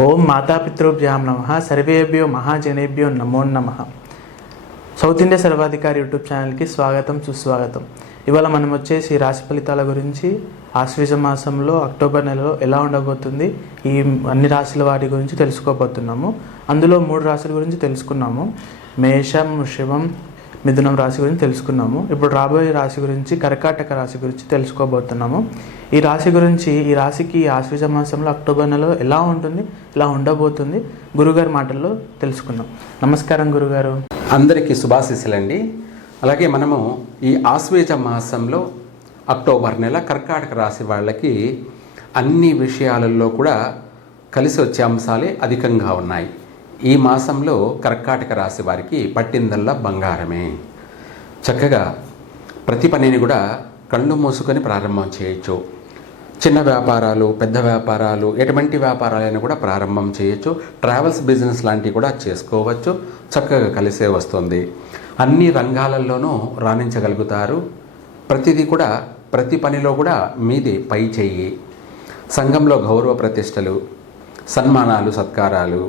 ఓం మాతాపితృభ్యాం నమః సర్వేభ్యో మహాజనేభ్యో నమో నమః. South India సర్వాధికారి యూట్యూబ్ ఛానల్కి స్వాగతం, సుస్వాగతం. ఇవాళ మనం వచ్చేసి రాశి ఫలితాల గురించి, ఆశ్వీజ మాసంలో అక్టోబర్ నెలలో ఎలా ఉండబోతుంది, ఈ అన్ని రాశుల వాటి గురించి తెలుసుకోబోతున్నాము. అందులో 3 రాశుల గురించి తెలుసుకున్నాము. మేషం, వృషభం, మిథునం రాశి గురించి తెలుసుకున్నాము. ఇప్పుడు రాబోయే రాశి గురించి, కర్కాటక రాశి గురించి తెలుసుకోబోతున్నాము. ఈ రాశి గురించి, ఈ రాశికి ఆశ్వీజ మాసంలో అక్టోబర్ నెలలో ఎలా ఉంటుంది, ఎలా ఉండబోతుంది, గురుగారి మాటల్లో తెలుసుకుందాం. నమస్కారం గురుగారు. అందరికీ శుభాశీస్సులండి. అలాగే మనము ఈ ఆశ్వీజ మాసంలో అక్టోబర్ నెల కర్కాటక రాశి వాళ్ళకి అన్ని విషయాలలో కూడా కలిసి వచ్చే అంశాలే అధికంగా ఉన్నాయి. ఈ మాసంలో కర్కాటక రాశి వారికి పట్టిందల్లా బంగారమే. చక్కగా ప్రతి పనిని కూడా కళ్ళు మూసుకొని ప్రారంభం చేయొచ్చు. చిన్న వ్యాపారాలు, పెద్ద వ్యాపారాలు, ఎటువంటి వ్యాపారాలైనా కూడా ప్రారంభం చేయొచ్చు. ట్రావెల్స్ బిజినెస్ లాంటివి కూడా చేసుకోవచ్చు. చక్కగా కలిసే వస్తుంది. అన్ని రంగాలలోనూ రాణించగలుగుతారు. ప్రతిదీ కూడా, ప్రతి పనిలో కూడా మీది పై చెయ్యి. సంఘంలో గౌరవ ప్రతిష్టలు, సన్మానాలు, సత్కారాలు,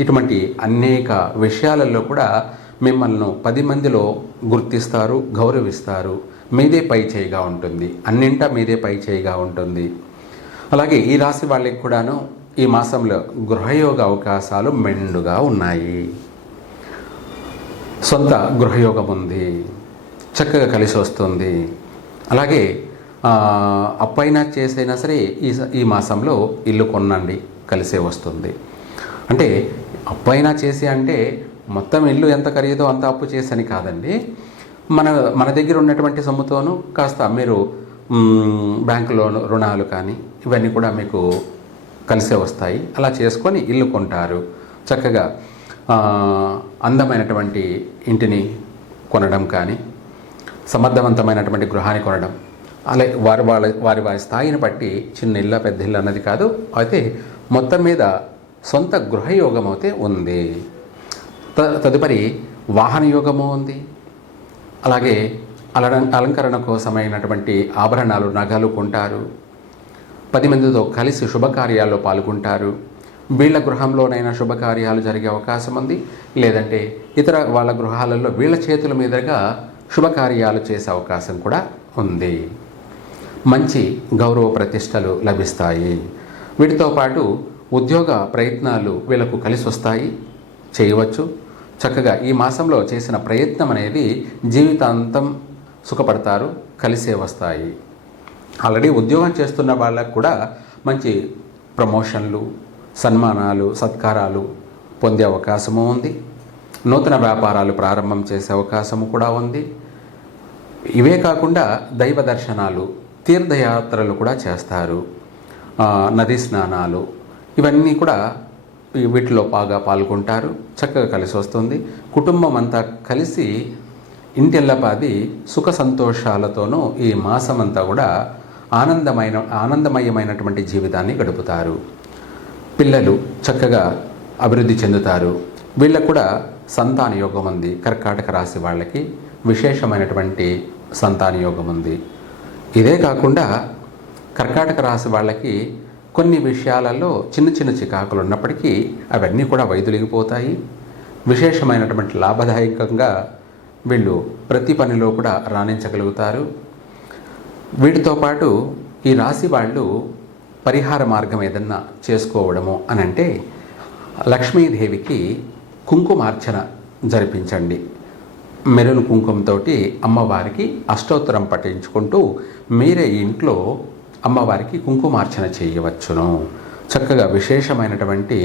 ఇటువంటి అనేక విషయాలలో కూడా మిమ్మల్ని 10 మందిలో గుర్తిస్తారు, గౌరవిస్తారు. మీదే పై చేయిగా ఉంటుంది. అన్నింటా మీదే పై చేయిగా ఉంటుంది. అలాగే ఈ రాశి వాళ్ళకి కూడాను ఈ మాసంలో గృహయోగ అవకాశాలు మెండుగా ఉన్నాయి. సొంత గృహయోగం ఉంది, చక్కగా కలిసి వస్తుంది. అలాగే అప్పైనా చేసైనా సరే ఈ మాసంలో ఇల్లు కొనండి, కలిసే వస్తుంది. అంటే అప్పైనా చేసి అంటే మొత్తం ఇల్లు ఎంత ఖరీదో అంత అప్పు చేసని కాదండి. మన దగ్గర ఉన్నటువంటి సొమ్ముతోనూ కాస్త మీరు బ్యాంకు లోను, రుణాలు కానీ ఇవన్నీ కూడా మీకు కలిసే వస్తాయి. అలా చేసుకొని ఇల్లు కొంటారు. చక్కగా అందమైనటువంటి ఇంటిని కొనడం కానీ, సమర్థవంతమైనటువంటి గృహాన్ని కొనడం, అలాగే వారి స్థాయిని బట్టి చిన్న ఇల్లు, పెద్ద ఇల్లు అన్నది కాదు. అయితే మొత్తం మీద సొంత గృహయోగం అయితే ఉంది. తదుపరి వాహన యోగము ఉంది. అలాగే అలంకరణ కోసమైనటువంటి ఆభరణాలు, నగలు కొంటారు. 10 మందితో కలిసి శుభకార్యాల్లో పాల్గొంటారు. వీళ్ళ గృహంలోనైనా శుభకార్యాలు జరిగే అవకాశం ఉంది. లేదంటే ఇతర వాళ్ళ గృహాలలో వీళ్ళ చేతుల మీదుగా శుభకార్యాలు చేసే అవకాశం కూడా ఉంది. మంచి గౌరవ ప్రతిష్టలు లభిస్తాయి. వీటితో పాటు ఉద్యోగ ప్రయత్నాలు వీళ్ళకు కలిసి వస్తాయి, చేయవచ్చు. చక్కగా ఈ మాసంలో చేసిన ప్రయత్నం అనేది జీవితాంతం సుఖపడతారు, కలిసే వస్తాయి. ఆల్రెడీ ఉద్యోగం చేస్తున్న వాళ్ళకు కూడా మంచి ప్రమోషన్లు, సన్మానాలు, సత్కారాలు పొందే అవకాశము ఉంది. నూతన వ్యాపారాలు ప్రారంభం చేసే అవకాశము కూడా ఉంది. ఇవే కాకుండా దైవ దర్శనాలు, తీర్థయాత్రలు కూడా చేస్తారు. నదీ స్నానాలు, ఇవన్నీ కూడా వీటిలో బాగా పాల్గొంటారు. చక్కగా కలిసి వస్తుంది. కుటుంబం అంతా కలిసి ఇంటిల్లపాది సుఖ సంతోషాలతోనూ ఈ మాసం అంతా కూడా ఆనందమయమైనటువంటి జీవితాన్ని గడుపుతారు. పిల్లలు చక్కగా అభివృద్ధి చెందుతారు. వీళ్ళకు కూడా సంతాన యోగం ఉంది. కర్కాటక రాశి వాళ్ళకి విశేషమైనటువంటి సంతాన యోగం ఉంది. ఇదే కాకుండా కర్కాటక రాశి వాళ్ళకి కొన్ని విషయాలలో చిన్న చిన్న చికాకులు ఉన్నప్పటికీ అవన్నీ కూడా వైదొలిగిపోతాయి. విశేషమైనటువంటి లాభదాయకంగా వీళ్ళు ప్రతి పనిలో కూడా రాణించగలుగుతారు. వీటితో పాటు ఈ రాశి వాళ్ళు పరిహార మార్గం ఏదన్నా చేసుకోవడము అని అంటే లక్ష్మీదేవికి కుంకుమార్చన జరిపించండి. మెరూన్ కుంకుమతో అమ్మవారికి అష్టోత్తరం పఠించుకుంటూ మీరే ఇంట్లో అమ్మవారికి కుంకుమార్చన చేయవచ్చును. చక్కగా విశేషమైనటువంటి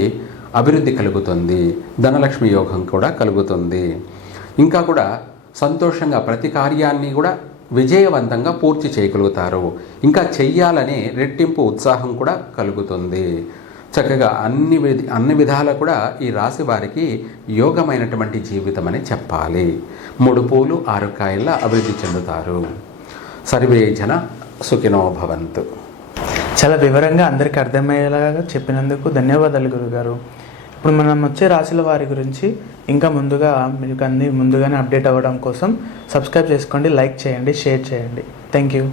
అభివృద్ధి కలుగుతుంది. ధనలక్ష్మి యోగం కూడా కలుగుతుంది. ఇంకా కూడా సంతోషంగా ప్రతి కార్యాన్ని కూడా విజయవంతంగా పూర్తి చేయగలుగుతారు. ఇంకా చెయ్యాలనే రెట్టింపు ఉత్సాహం కూడా కలుగుతుంది. చక్కగా అన్ని విధాల కూడా ఈ రాశి వారికి యోగమైనటువంటి జీవితం అని చెప్పాలి. 3 పూలు 6 కాయల అభివృద్ధి చెందుతారు. సర్వే జన సుఖినో భవంతు. చాలా వివరంగా అందరికీ అర్థమయ్యేలాగా చెప్పినందుకు ధన్యవాదాలు గురుగారు. ఇప్పుడు మనం వచ్చే రాశుల వారి గురించి ఇంకా మీకు అన్ని ముందుగానే అప్డేట్ అవ్వడం కోసం సబ్స్క్రైబ్ చేసుకోండి, లైక్ చేయండి, షేర్ చేయండి. Thank you.